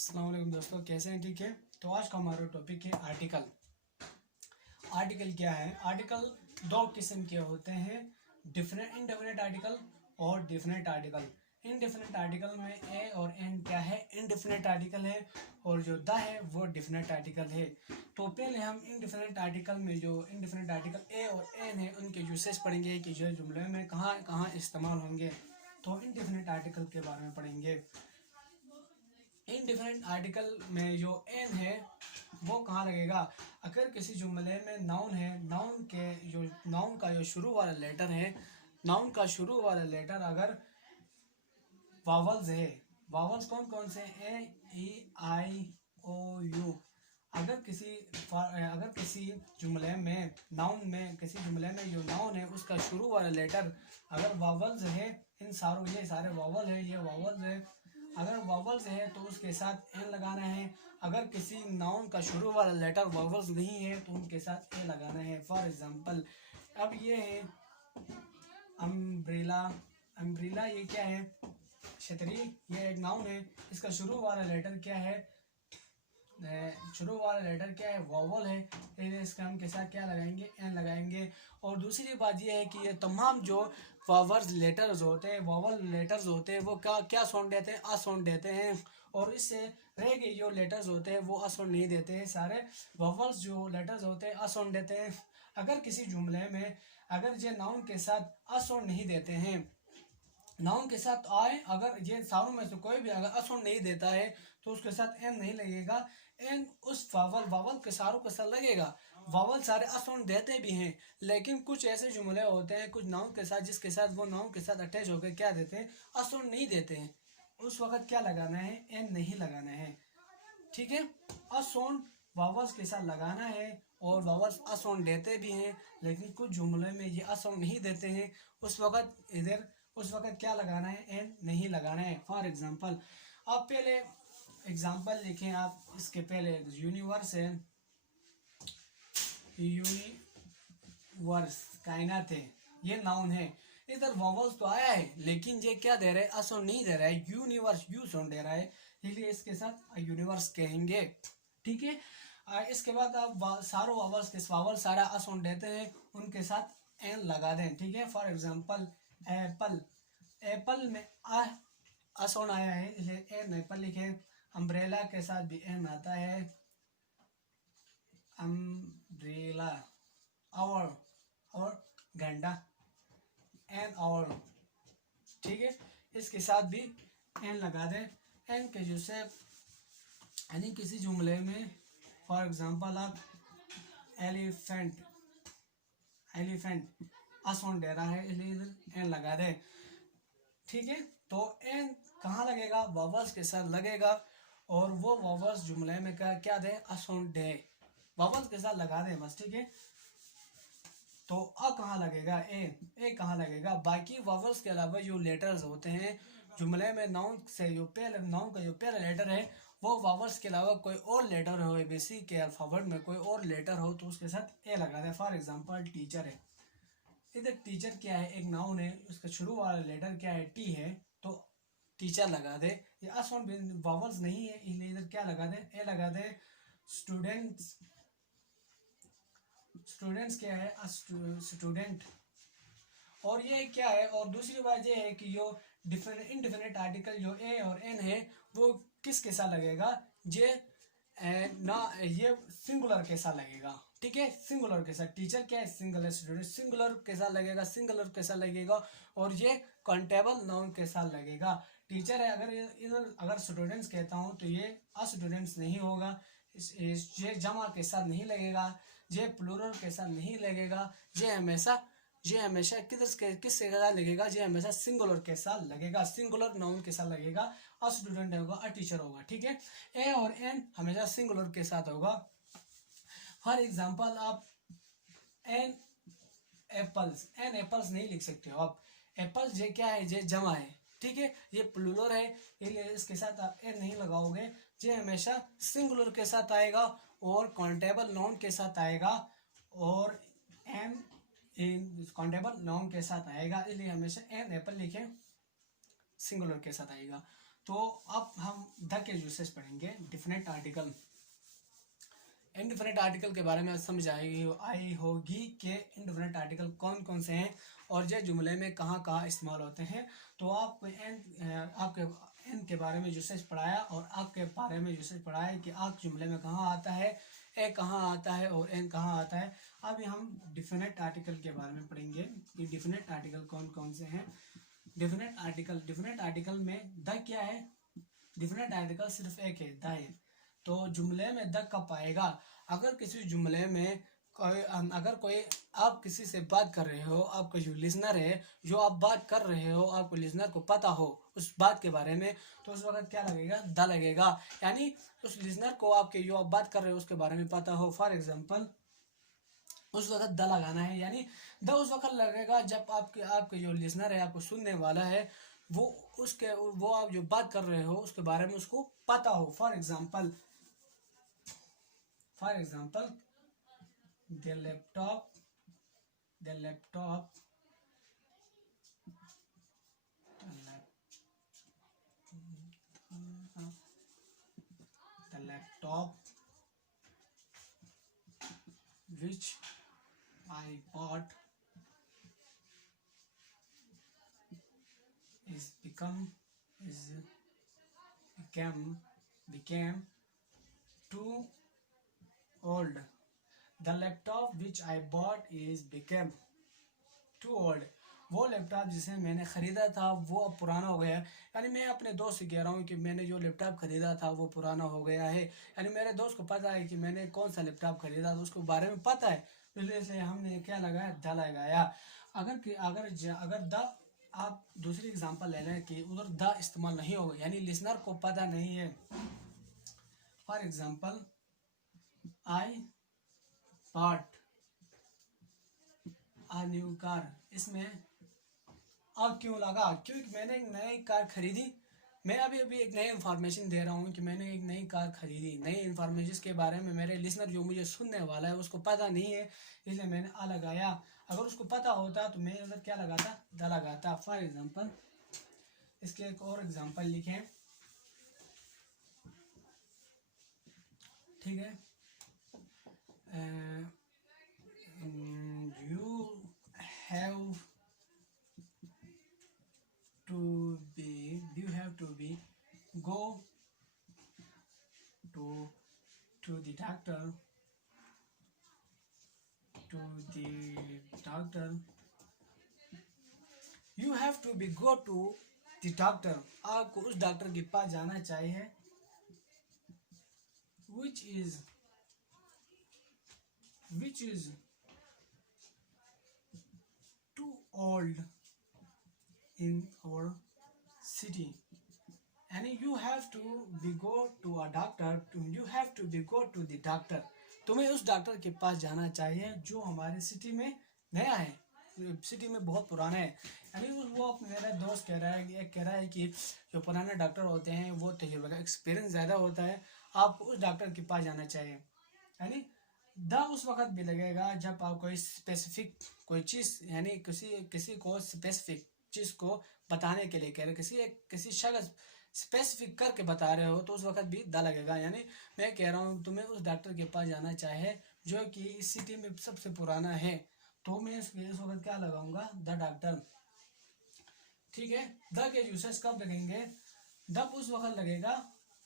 अस्सलाम वालेकुम दोस्तों, कैसे हैं? ठीक है। तो आज का हमारा टॉपिक है आर्टिकल। आर्टिकल क्या है? आर्टिकल दो किस्म के होते हैं, डिफरेंट इनडेफिनेट आर्टिकल और डेफिनेट आर्टिकल। इनडेफिनेट आर्टिकल में ए और एन क्या है? इनडेफिनेट आर्टिकल है, और जो द है वो डेफिनेट आर्टिकल है। तो पहले हम इनडेफिनेट आर्टिकल में जो इनडेफिनेट आर्टिकल ए और एन है उनके यूसेज पढ़ेंगे कि जो जुमले में कहाँ कहाँ इस्तेमाल होंगे। तो इनडेफिनेट आर्टिकल के बारे में पढ़ेंगे। इनडिफरेंट आर्टिकल में जो एन है वो कहाँ लगेगा? अगर किसी जुमले में नाउन है, नाउन का जो शुरू वाला लेटर है, नाउन का शुरू वाला लेटर अगर वावल्स है, वावल्स कौन कौन से? ए ई आई ओ यू। अगर किसी जुमले में किसी जुमले में जो नाउन है उसका शुरू वाला लेटर अगर वावल्स है, इन सारों ये सारे वावल है, ये वावल्स है। अगर वावल्स है तो उसके साथ एन लगाना है। अगर किसी नाउन का शुरू वाला लेटर वावल्स नहीं है तो उनके साथ ए लगाना है। फॉर एग्जांपल, अब ये है अम्ब्रेला। अम्ब्रेला ये क्या है? छतरी। ये एक नाउन है, इसका शुरू वाला लेटर क्या है? शुरू वाला लेटर क्या है? वॉवल है, इसलिए इसका हम के साथ क्या लगाएंगे? एन लगाएंगे। और दूसरी बात यह है कि ये तमाम जो वॉवल लेटर्स होते हैं, वो क्या साउंड देते हैं? आ साउंड देते हैं। और इससे रह गए जो लेटर्स होते हैं वो आ साउंड नहीं देते हैं। सारे वॉवल्स जो लेटर्स होते हैं आ साउंड देते हैं। अगर किसी जुमले में अगर ये नाउन के साथ आ साउंड नहीं देते हैं, नाउन के साथ आए, अगर ये सारों में से कोई भी अगर असुन नहीं देता है तो उसके साथ एन नहीं लगेगा। एन उस वावल के सारों के साथ लगेगा। वावल सारे असुन देते भी हैं, लेकिन कुछ ऐसे जुमले होते हैं कुछ नाउन के साथ जिसके साथ वो नाउन के साथ अटैच होकर क्या देते हैं? असुन नहीं देते हैं। उस वक्त क्या लगाना है? एन नहीं लगाना है। ठीक है। असोन वावल्स के साथ लगाना है, और वावल्स असोन देते भी हैं, लेकिन कुछ जुमले में ये असोन नहीं देते हैं। उस वक्त क्या लगाना है? एन नहीं लगाना है। फॉर एग्जांपल, आप पहले एग्जांपल लिखें। आप इसके पहले यूनिवर्स है, यूनिवर्स कायनात है, ये नाउन है। इधर वॉवल्स तो आया है, लेकिन ये क्या दे रहा है? असोन नहीं दे रहा है। यूनिवर्स यू साउंड दे रहा है, इसलिए इसके साथ यूनिवर्स कहेंगे। ठीक है। इसके बाद आप सारों वावल सारा असोन देते हैं, उनके साथ एन लगा दें। ठीक है। For example, Apple. एप्पल में असोन आया है, इसलिए एन एप्पल लिखे। अम्ब्रेला के साथ भी एन आता है, अम्ब्रेला। और घंटा, एन और। ठीक है। इसके साथ भी एन लगा दें। एन के जैसे यानी किसी जुमले में फॉर एग्जांपल आप एलिफेंट साउंड दे रहा है, इसलिए इधर एन लगा दें। ठीक है। तो एन कहाँ लगेगा? वावल्स के साथ लगेगा, और वो वावल्स जुमले में क्या दे? साउंड दे। वावल्स के साथ लगा दे बस। ठीक है। तो अ कहाँ लगेगा? ए कहाँ लगेगा? बाकी वावल्स के अलावा जो लेटर्स होते हैं जुमले में, नाउन का जो पहला लेटर है वो वावल्स के अलावा कोई और लेटर हो, एबीसी के अल्फाबेट में कोई और लेटर हो तो उसके साथ ए लगा दे। फॉर एग्जांपल, टीचर है। इधर टीचर क्या है? एक नाउन है, उसका शुरू वाला लेटर क्या है? टी है, तो टीचर लगा दे। ये असोन वावल्स नहीं है, इसलिए इधर क्या लगा दे? ए लगा दे। स्टूडेंट्स क्या है? स्टूडेंट। और ये क्या है? और दूसरी बात ये है कि जो इनडिफिनिट आर्टिकल जो ए और एन है वो किसके साथ लगेगा? ये सिंगुलर के साथ लगेगा। ठीक है। सिंगुलर के साथ। टीचर क्या है? सिंगुलर। स्टूडेंट सिंगुलर के साथ लगेगा। और ये काउंटेबल नाउन के साथ लगेगा। टीचर है, अगर स्टूडेंट्स कहता हूँ तो ये स्टूडेंट्स नहीं होगा। ये जमा के साथ नहीं लगेगा, ये प्लूरल के साथ नहीं लगेगा। ये हमेशा किसके साथ लगेगा? ये हमेशा सिंगुलर के साथ लगेगा। सिंगुलर नाउन के साथ लगेगा। अ स्टूडेंट होगा, अ टीचर होगा। ठीक है। ए और एन हमेशा सिंगुलर के साथ होगा। फॉर एग्जांपल, आप एन एप्पल्स नहीं लिख सकते हो आप। एप्पल्स ये क्या है? ये जमा है। ठीक है। ये प्लूरल है, इसलिए इसके साथ आप एन नहीं लगाओगे। ये हमेशा सिंगुलर के साथ आएगा और काउंटेबल नाउन के साथ आएगा, और एन काउंटेबल नाउन के साथ आएगा, इसलिए हमेशा एन एप्पल लिखें, सिंगुलर के साथ आएगा। तो अब हम द के यूसेज पढ़ेंगे। डिफिनेट आर्टिकल, इनडिफिनेट आर्टिकल के बारे में समझ आई होगी कि इनडिफिनेट आर्टिकल कौन कौन से हैं और ये जुमले में कहाँ कहाँ इस्तेमाल होते हैं। तो आपको आपके इन के बारे में यूसेज पढ़ाया और आपके बारे में यूसेज पढ़ाया कि आप जुमले में कहाँ आता है, ए कहाँ आता है और एन कहाँ आता है। अभी हम डिफिनेट आर्टिकल के बारे में पढ़ेंगे कि डिफिनेट आर्टिकल कौन कौन से हैं। डिफिनेट आर्टिकल में द क्या है, डिफिनेट आर्टिकल सिर्फ एक है, द है। तो जुमले में द कब आएगा, अगर किसी जुमले में अगर कोई आप किसी से बात कर रहे हो, आपका जो लिसनर है, जो आप बात कर रहे हो, आपको लिसनर को पता हो उस बात के बारे में, तो उस वक्त क्या लगेगा, द लगेगा। यानी उस लिसनर को आपके जो आप बात कर रहे हो उसके बारे में पता हो। फॉर एग्जांपल उस वक्त द लगाना है, यानी द उस वक्त लगेगा जब आपके आपके जो लिसनर है, आपको सुनने वाला है, वो आप जो बात कर रहे हो उसके बारे में उसको पता हो। For example the laptop which I bought became too old. The laptop which I bought is became too old. वो लैपटॉप जिसे मैंने ख़रीदा था वो अब पुराना हो गया है। यानी मैं अपने दोस्त से कह रहा हूँ कि मैंने जो लैपटॉप ख़रीदा था वो पुराना हो गया है। यानी मेरे दोस्त को पता है कि मैंने कौन सा लैपटॉप ख़रीदा था, उसको बारे में पता है, इसलिए हमने क्या लगाया, द लगाया। अगर द आप दूसरी एग्जांपल ले लें कि उधर द इस्तेमाल नहीं होगा, यानी लिसनर को पता नहीं है। For example I bought a new car, इसमें अब क्यों लगा, क्योंकि मैंने एक नई कार खरीदी। मैं अभी एक नई इन्फॉर्मेशन दे रहा हूँ कि मैंने एक नई कार खरीदी। नई इन्फॉर्मेशन के बारे में मेरे लिसनर जो मुझे सुनने वाला है उसको पता नहीं है, इसलिए मैंने आ लगाया। अगर उसको पता होता तो मैं उधर क्या लगाता, द लगाता। फॉर एग्जांपल इसके एक और एग्जांपल लिखें, ठीक है। You have to be go to the doctor you have to be go to the doctor, आपको उस डॉक्टर के पास जाना चाहिए। which is too old in our city, यानी you have to be go to a doctor, you have to be go to the doctor, तुम्हें उस doctor के पास जाना चाहिए जो हमारे सिटी में नया है, सिटी में बहुत पुराना है। यानी वो मेरा दोस्त कह रहा है कि जो पुराने डॉक्टर होते हैं वो तजुर्बा का एक्सपीरियंस ज़्यादा होता है, आपको उस डॉक्टर के पास जाना चाहिए। यानी द उस वक्त भी लगेगा जब आप कोई स्पेसिफिक कोई चीज़, यानी किसी को स्पेसिफिक चीज़ को बताने के लिए कह रहे, किसी शख्स स्पेसिफिक करके बता रहे हो तो उस वक्त भी द लगेगा। यानी मैं कह रहा हूँ तुम्हें उस डॉक्टर के पास जाना चाहिए जो कि इस सिटी में सबसे पुराना है, तो मैं इस वक्त क्या लगाऊंगा, द डॉक्टर, ठीक है। द के यूसेज कब लगेंगे, दब उस वक्त लगेगा।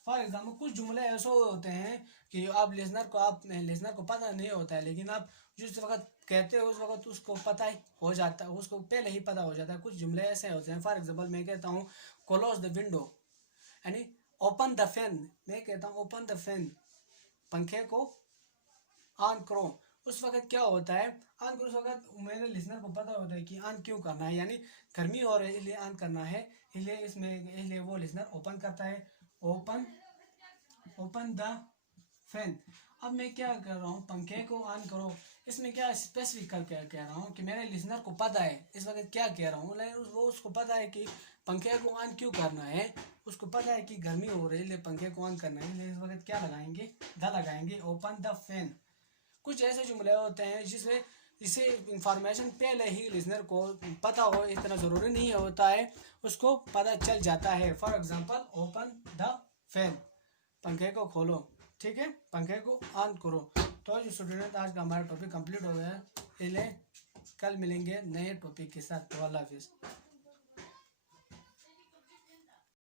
फॉर एग्जाम्पल कुछ जुमले ऐसे होते हैं कि लिसनर को पता नहीं होता है, लेकिन आप जिस वक्त कहते हो उस वक्त उसको पता ही हो जाता है, उसको पहले ही पता हो जाता है। कुछ जुमले ऐसे होते हैं, फॉर एग्जाम्पल मैं कहता हूँ क्लोज द विंडो, यानी ओपन द फैन, मैं कहता हूँ ओपन द फैन, पंखे को ऑन करो। उस वक्त क्या होता है, ऑन करो, उस वक्त मेरे लिसनर को पता होता है कि ऑन क्यों करना है, यानी गर्मी हो रही है इसलिए ऑन करना है, इसलिए वो लिसनर ओपन करता है, ओपन द फैन। अब मैं क्या कर रहा हूँ, पंखे को ऑन करो, इसमें क्या स्पेसिफिक करके कह रहा हूँ कि मेरे लिसनर को पता है इस वक्त क्या कह रहा हूँ, लेकिन वो उसको पता है कि पंखे को ऑन क्यों करना है, उसको पता है कि गर्मी हो रही है इसलिए पंखे को ऑन करना है, इस वक्त क्या लगाएंगे, द लगाएंगे, ओपन द फैन। कुछ ऐसे जुमले होते हैं जिसमें इसे इंफॉर्मेशन पहले ही लिसनर को पता हो इतना ज़रूरी नहीं होता है, उसको पता चल जाता है। For example open the fan, पंखे को खोलो, ठीक है, पंखे को ऑन करो। तो जो स्टूडेंट आज का हमारा टॉपिक कंप्लीट हो गया है, इसलिए कल मिलेंगे नए टॉपिक के साथ। तो अल्लाह हाफिज़।